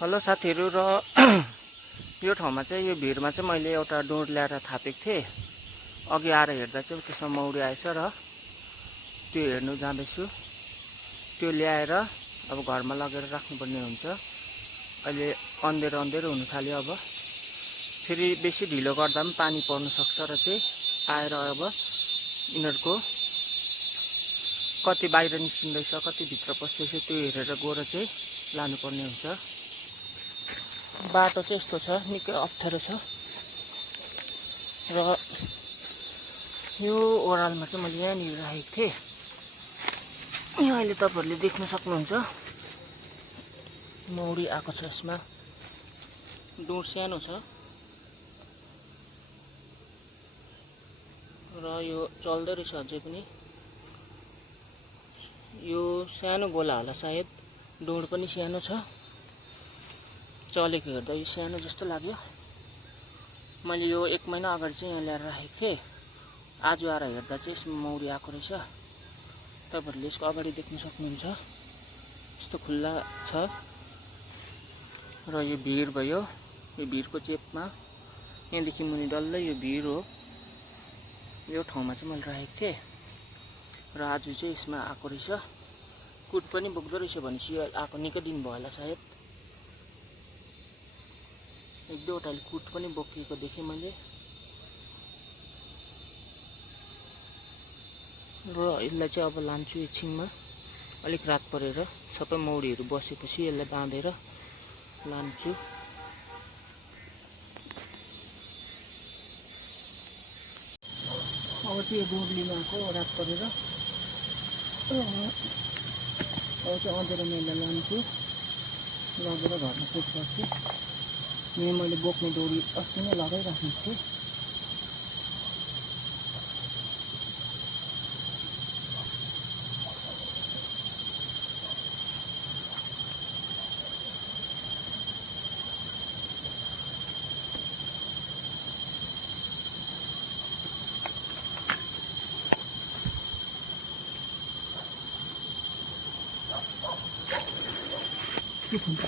Hello साथीहरु र यो ठाउँमा चाहिँ यो भिरमा चाहिँ मैले एउटा डोर ल्याएर थापेको थिएँ। अघि आएर हेर्दा चाहिँ त्यसमा मौरी आएछ र त्यो हेर्नु जाँदैछु। त्यो ल्याएर अब घरमा लगेर राख्नुपर्ने हुन्छ। अहिले अन्धेरो हुन थाल्यो। अब फेरि बेसी ढिलो गर्दा पनि पानी पर्न सक्छ र चाहिँ आएर अब यिनीहरुको कति बाहिर निस्किँदैछ कति भित्र पस्दैछ त्यो हेरेर गएर चाहिँ लानुपर्ने हुन्छ। बाटो चाहिँ यस्तो छ, निकै अप्ठ्यारो छ र यो ओरालमा चाहिँ मैले यहाँनिर राखेको थिएँ। यहाँ अहिले तपाईहरुले देख्न सक्नुहुन्छ मौरी आएको छ। यसमा डोर सानो छ र यो चल्दै रहेछ अझै पनि। यो सानो गोला होला सायद, डोर पनि सानो छ। चलेको हेर्दा यो सानो जस्तो लाग्यो। मैले यो 1 महिना अगाडि चाहिँ यहाँ ल्याएर राखेको थिएँ। आज आएर हेर्दा चाहिँ यसमा मौरी आएको रहेछ। तपाईहरुले यसको अगाडि देख्न सक्नुहुन्छ यस्तो खुल्ला छ र यो भिर भयो। यो भिरको चेपमा यहाँदेखि मुनि डल्लै यो भिर हो। यो ठाउँमा चाहिँ मैले राखेको थिएँ र आज चाहिँ यसमा आएको रहेछ। कुट पनि बोक्दो रहेछ भनेपछि यो आएको निकै दिन भयो होला सायद। एक दुईवटाले कुट पनि बोकेको देखेँ मैले। र यसलाई चाहिँ अब लान्छु एकछिनमा। अलिक रात परेर सबै मौरीहरू बसेपछि यसलाई बाँधेर लान्छु। अब त्यो डोर लिनु आएको रात परेर। अब चाहिँ अँधेरोमा यसलाई लान्छु, लगेर घरमा सेट गर्छु। यहाँ मैले बोक्ने डोरी अस्ति नै लगाइराखेको थिएँ। के भन्छ